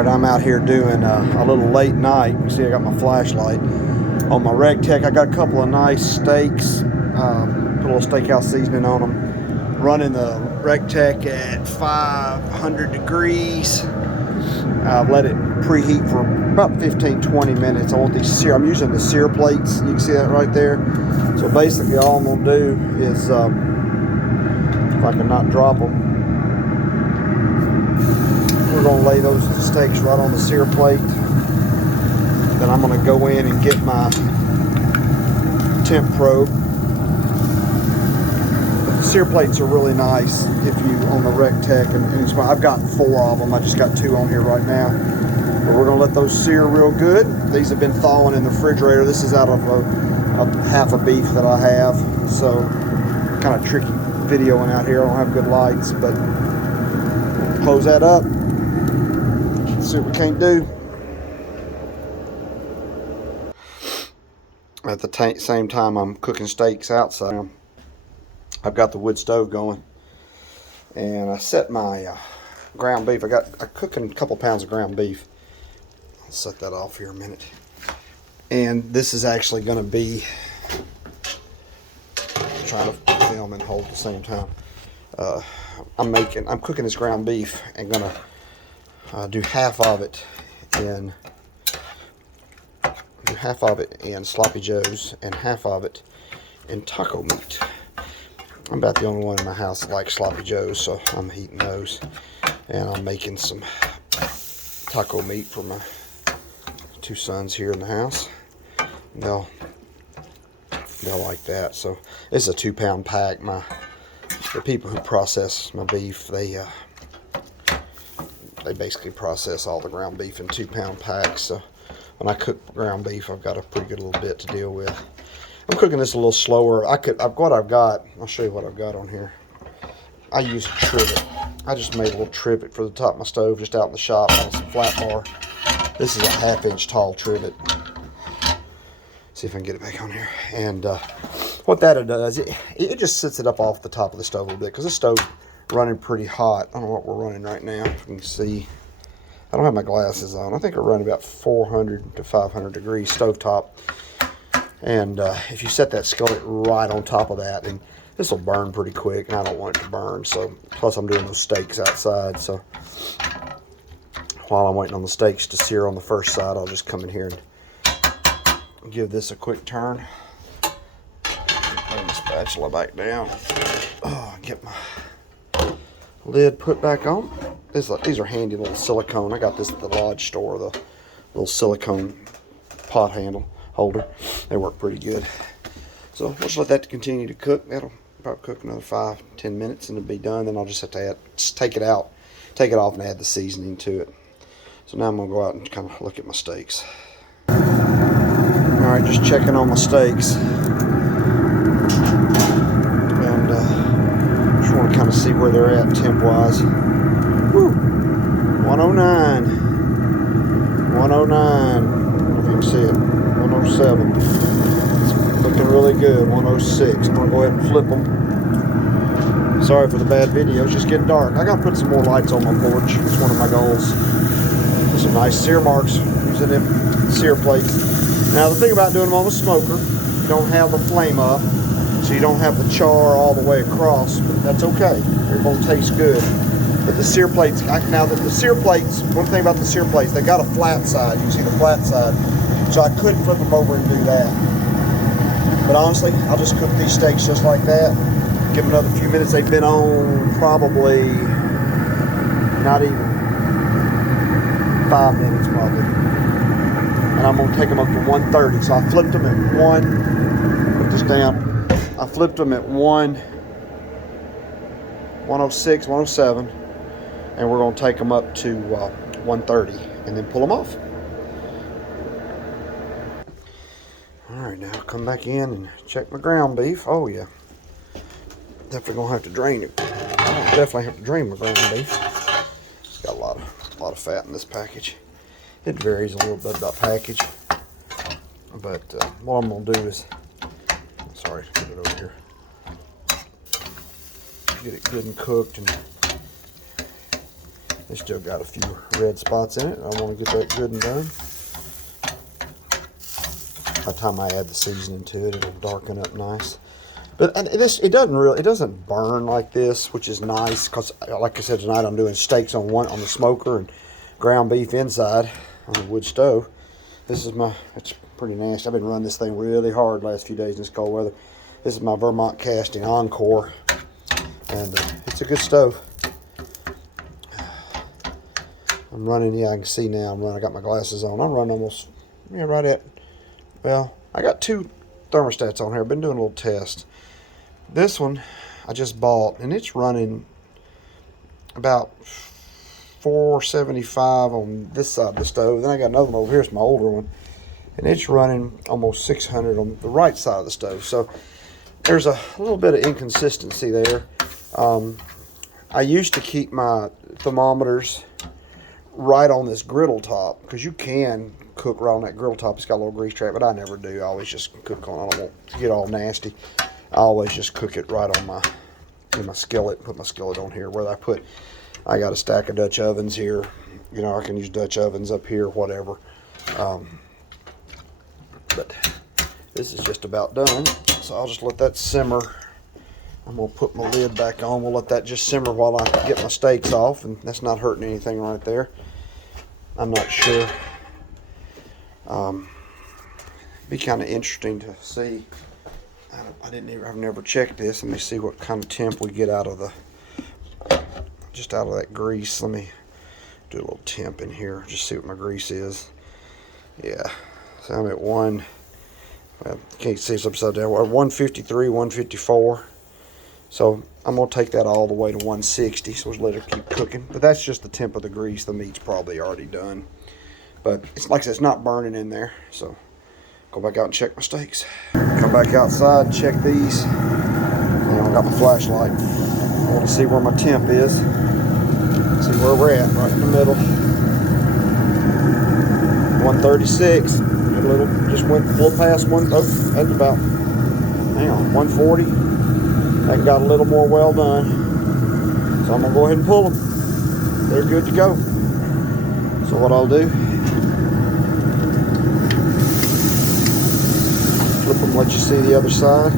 Alright, I'm out here doing a little late night. You see I got my flashlight on my Reqtec. I got a couple of nice steaks. Put a little steakhouse seasoning on them. Running the Reqtec at 500 degrees. I've let it preheat for about 15-20 minutes. I want these I'm using the sear plates. You can see that right there. So basically all I'm going to do is, if I can not drop them, we're going to lay those steaks right on the sear plate. Then I'm going to go in and get my temp probe. The sear plates are really nice if you on the Reqtec, and I've got 4 of them. I just got 2 on here right now. But we're going to let those sear real good. These have been thawing in the refrigerator. This is out of a half a beef that I have. So kind of tricky videoing out here. I don't have good lights, but close that up. See what we can't do. At the same time, I'm cooking steaks outside. I've got the wood stove going, and I set my ground beef. I'm cooking a couple pounds of ground beef. I'll set that off here a minute. And this is actually going to be, I'm trying to film and hold at the same time. I'm cooking this ground beef and gonna do half of it in sloppy joes and half of it in taco meat. I'm about the only one in my house that likes sloppy joes, so I'm heating those. And I'm making some taco meat for my 2 sons here in the house. They'll like that. So this is a 2-pound pack. The people who process my beef, they basically process all the ground beef in 2-pound packs. So when I cook ground beef, I've got a pretty good little bit to deal with. I'm cooking this a little slower. I'll show you what I've got on here. I use a trivet. I just made a little trivet for the top of my stove just out in the shop on some flat bar. This is a 1/2-inch tall trivet. See if I can get it back on here. And what that does, it just sits it up off the top of the stove a little bit, because the stove's running pretty hot. I don't know what we're running right now. You can see. I don't have my glasses on. I think we're running about 400 to 500 degrees stovetop. And if you set that skillet right on top of that, then this will burn pretty quick, and I don't want it to burn. So, plus I'm doing those steaks outside. So while I'm waiting on the steaks to sear on the first side, I'll just come in here and give this a quick turn. Bring the spatula back down. Oh, get my lid put back on. These are handy little silicone. I got this at the Lodge store, the little silicone pot handle holder. They work pretty good. So we'll just let that continue to cook. That'll probably cook another 5-10 minutes and it'll be done. Then I'll just have to take it off and add the seasoning to it. So now I'm gonna go out and kind of look at my steaks. All right, just checking on my steaks. And just want to kind of see where they're at temp-wise. Woo! 109. 109. I don't know if you can see it. 107. It's looking really good. 106. I'm going to go ahead and flip them. Sorry for the bad video. It's just getting dark. I got to put some more lights on my porch. It's one of my goals. Some nice sear marks using them sear plates. Now the thing about doing them on the smoker, you don't have the flame up, so you don't have the char all the way across, but that's okay. They're going to taste good. But the sear plates, one thing about the sear plates, they got a flat side. You can see the flat side. So I could flip them over and do that. But honestly, I'll just cook these steaks just like that. Give them another few minutes. They've been on probably not even 5 minutes probably. And I'm going to take them up to 130. So I flipped them at 1, put this down. I flipped them at 106, 107. And we're going to take them up to 130 and then pull them off. Alright, now I'll come back in and check my ground beef. Oh yeah. Definitely going to have to drain it. I'll definitely have to drain my ground beef. It's got a lot of fat in this package. It varies a little bit by package. But what I'm going to do is, sorry, put it over here. Get it good and cooked and It's still got a few red spots in it. I want to get that good and done. By the time I add the seasoning to it, it'll darken up nice. But it doesn't burn like this, which is nice because, like I said, tonight I'm doing steaks on the smoker and ground beef inside on the wood stove. It's pretty nasty. I've been running this thing really hard the last few days in this cold weather. This is my Vermont Casting Encore, and it's a good stove. I'm running, yeah, I can see now I'm running. I got my glasses on. I'm running almost, yeah, right at, well, I got 2 thermostats on here. I've been doing a little test. This one I just bought, and it's running about 475 on this side of the stove. Then I got another one over here. It's my older one, and it's running almost 600 on the right side of the stove. So there's a little bit of inconsistency there. I used to keep my thermometers right on this griddle top, because you can cook right on that griddle top. It's got a little grease trap, but I never do. I always just cook on. I don't want to get all nasty. I always just cook it right on my skillet. Put my skillet on here where I got a stack of Dutch ovens here. You know, I can use Dutch ovens up here, whatever. But this is just about done, so I'll just let that simmer. I'm gonna put my lid back on. We'll let that just simmer while I get my steaks off, and that's not hurting anything right there. I'm not sure. Be kind of interesting to see. I've never checked this. Let me see what kind of temp we get out of that grease. Let me do a little temp in here, just see what my grease is. Yeah, so I'm at well, can't see it's upside down. 153, 154. So I'm gonna take that all the way to 160. So let's let it keep cooking. But that's just the temp of the grease. The meat's probably already done. But it's like I said, it's not burning in there. So go back out and check my steaks. Come back outside and check these. And I got my flashlight. I want to see where my temp is. See where we're at, right in the middle. 136. Just went a little past that's about, hang on, 140. That got a little more well done. So I'm gonna go ahead and pull them. They're good to go. So what I'll do, flip them, let you see the other side.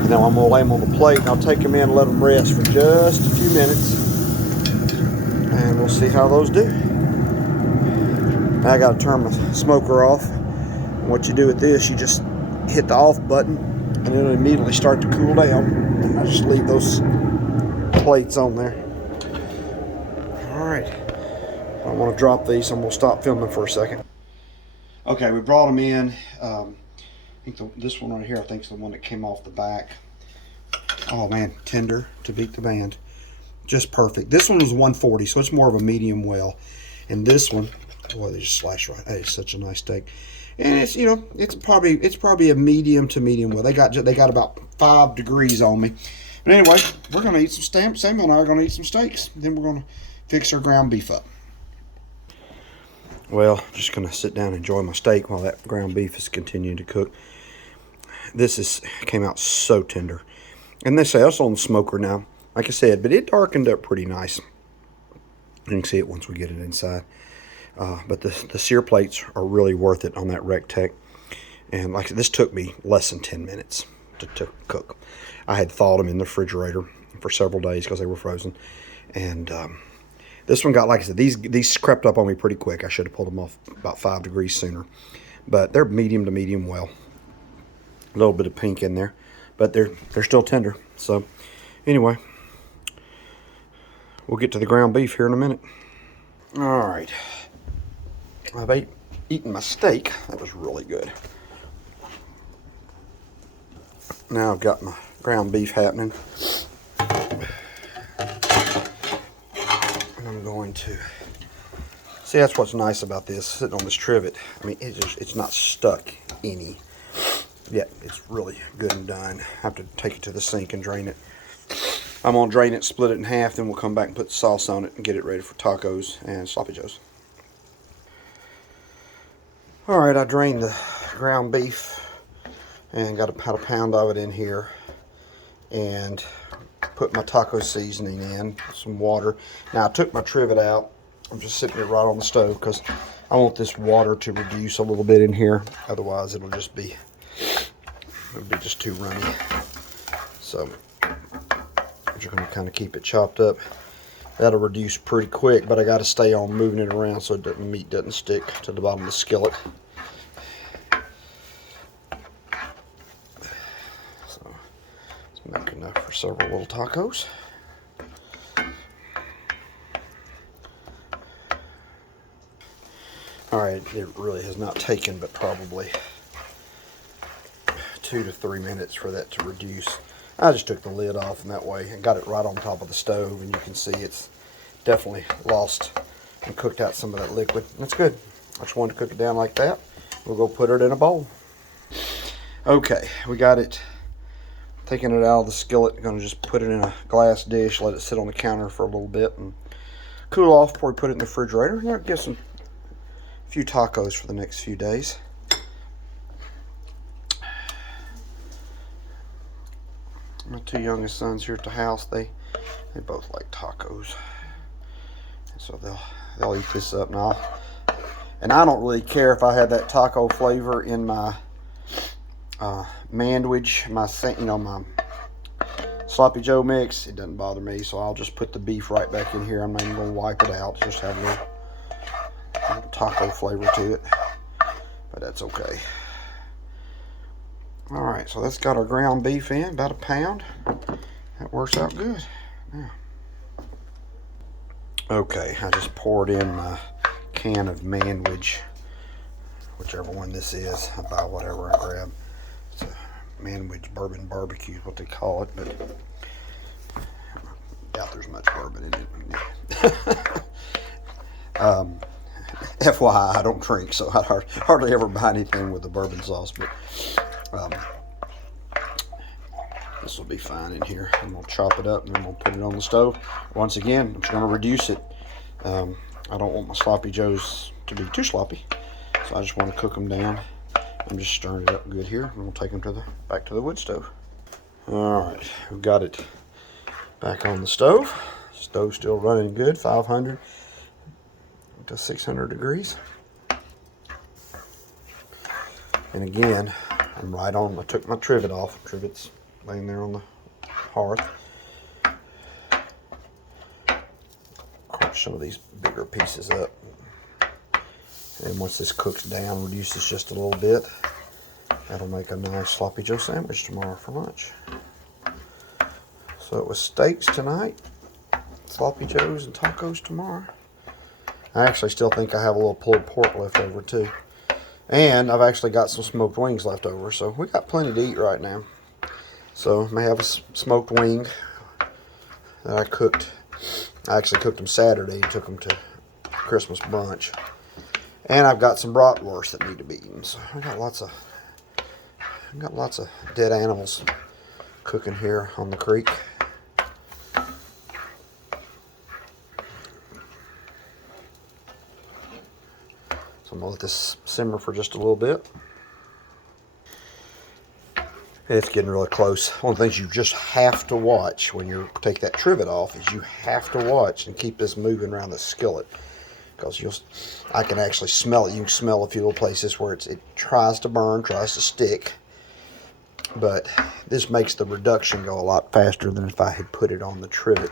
And now I'm gonna lay them on the plate, and I'll take them in and let them rest for just a few minutes. And we'll see how those do. Now I gotta turn my smoker off. And what you do with this, you just hit the off button, and it'll immediately start to cool down. And I just leave those plates on there. Alright. I don't want to drop these, so I'm going to stop filming for a second. Okay, we brought them in. I think this one right here, I think is the one that came off the back. Oh man, tender to beat the band. Just perfect. This one was 140, so it's more of a medium well. And this one, boy, they just slice right. That is such a nice steak. And it's, you know, it's probably a medium to medium well. They got about 5 degrees on me. But anyway, we're gonna eat some steaks. Samuel and I are gonna eat some steaks. Then we're gonna fix our ground beef up. Well, just gonna sit down and enjoy my steak while that ground beef is continuing to cook. This came out so tender. And they say that's on the smoker now, like I said, but it darkened up pretty nice. You can see it once we get it inside. But the sear plates are really worth it on that Reqtec. And like I said, this took me less than 10 minutes to cook. I had thawed them in the refrigerator for several days because they were frozen. And this one got, like I said, these crept up on me pretty quick. I should have pulled them off about 5 degrees sooner. But they're medium to medium well. A little bit of pink in there, but they're still tender. So anyway, we'll get to the ground beef here in a minute. All right. I've eaten my steak. That was really good. Now I've got my ground beef happening. And I'm going to see, that's what's nice about this, sitting on this trivet. I mean, it's not stuck any. Yet it's really good and done. I have to take it to the sink and drain it. I'm gonna drain it, split it in half, then we'll come back and put the sauce on it and get it ready for tacos and sloppy joes. All right, I drained the ground beef and got about a pound of it in here. And put my taco seasoning in, some water. Now I took my trivet out. I'm just sitting it right on the stove because I want this water to reduce a little bit in here. Otherwise it'll be just too runny. So I'm just going to kind of keep it chopped up. That'll reduce pretty quick, but I got to stay on moving it around so the meat doesn't stick to the bottom of the skillet. So let's make enough for several little tacos. Alright, it really has not taken but probably 2 to 3 minutes for that to reduce. I just took the lid off and that way and got it right on top of the stove, and you can see it's definitely lost and cooked out some of that liquid. That's good. I just wanted to cook it down like that. We'll go put it in a bowl. Okay, we got it. Taking it out of the skillet, going to just put it in a glass dish, let it sit on the counter for a little bit and cool off before we put it in the refrigerator. And that'll give some few tacos for the next few days. My 2 youngest sons here at the house, they both like tacos, and so they'll eat this up now. And I don't really care if I have that taco flavor in my mandwich, my sloppy joe mix. It doesn't bother me, so I'll just put the beef right back in here. I'm not even gonna wipe it out. Just have a little taco flavor to it, but that's okay. Alright, so that's got our ground beef in, about 1 pound. That works out good. Yeah. Okay, I just poured in my can of manwich, whichever one this is. I buy whatever I grab. It's a manwich bourbon barbecue is what they call it, but I doubt there's much bourbon in it. FYI, I don't drink, so I hardly ever buy anything with the bourbon sauce, but this will be fine in here. I'm going to chop it up and then we'll put it on the stove. Once again, I'm just going to reduce it. I don't want my sloppy joes to be too sloppy, so I just want to cook them down. I'm just stirring it up good here, and we'll take them back to the wood stove. Alright, we've got it back on the stove. Stove's still running good, 500 to 600 degrees. And again, I'm right on. I took my trivet off. Trivet's laying there on the hearth. Crunch some of these bigger pieces up. And once this cooks down, reduces just a little bit, that'll make a nice sloppy joe sandwich tomorrow for lunch. So it was steaks tonight, sloppy joes and tacos tomorrow. I actually still think I have a little pulled pork left over too. And I've actually got some smoked wings left over, so we got plenty to eat right now. So I may have a smoked wing that I cooked. I actually cooked them Saturday and took them to Christmas brunch. And I've got some bratwurst that need to be eaten. So I got lots of dead animals cooking here on the creek. So I'm going to let this simmer for just a little bit. It's getting really close. One of the things you just have to watch when you take that trivet off is you have to watch and keep this moving around the skillet. Because I can actually smell it. You can smell a few little places where it tries to burn, tries to stick. But this makes the reduction go a lot faster than if I had put it on the trivet.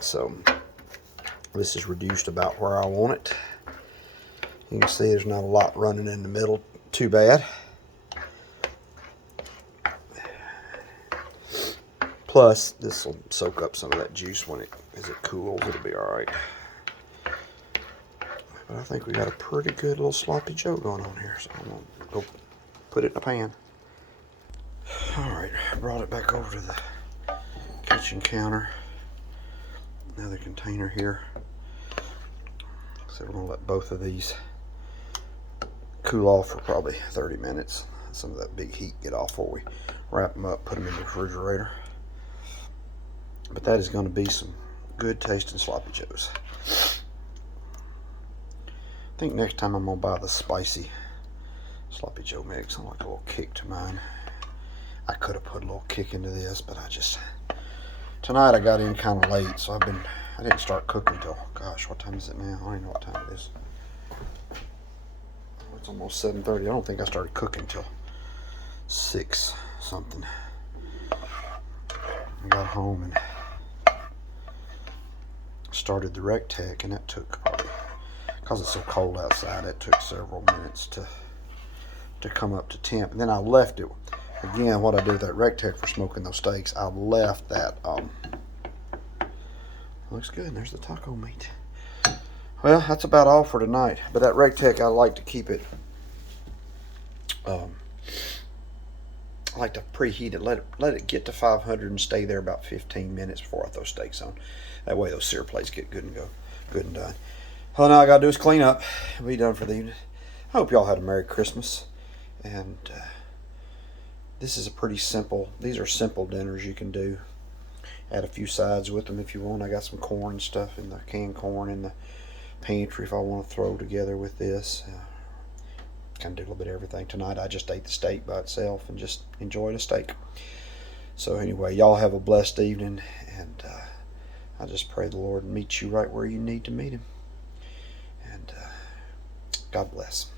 So this is reduced about where I want it. You can see there's not a lot running in the middle too bad. Plus, this will soak up some of that juice as it cools. It'll be alright. But I think we got a pretty good little sloppy joe going on here. So I'm going to go put it in a pan. Alright, I brought it back over to the kitchen counter. Another container here. So we're going to let both of these cool off for probably 30 minutes. Some of that big heat get off before we wrap them up, put them in the refrigerator. But that is going to be some good tasting sloppy joes. I think next time I'm going to buy the spicy sloppy joe mix. I like a little kick to mine. I could have put a little kick into this, but I just Tonight I got in kind of late, so I didn't start cooking till, gosh, what time is it now? I don't even know what time it is. It's almost 7:30. I don't think I started cooking till 6 something. I got home and started the Reqtec, and that took probably, because it's so cold outside, it took several minutes to come up to temp. And then I left it. Again, what I do with that Reqtec for smoking those steaks, I left that, looks good, and there's the taco meat. Well, that's about all for tonight. But that Reqtec, I like to keep it, I like to preheat it, let it get to 500 and stay there about 15 minutes before I throw steaks on. That way those sear plates get good and done. All now I gotta do is clean up. We'll be done for the evening. I hope y'all had a Merry Christmas. And this is a pretty simple, these are simple dinners you can do. Add a few sides with them if you want. I got some corn and stuff in the canned corn in the pantry if I want to throw together with this. Kind of do a little bit of everything. Tonight I just ate the steak by itself and just enjoyed a steak. So anyway, y'all have a blessed evening, and I just pray the Lord meet you right where you need to meet him. And God bless.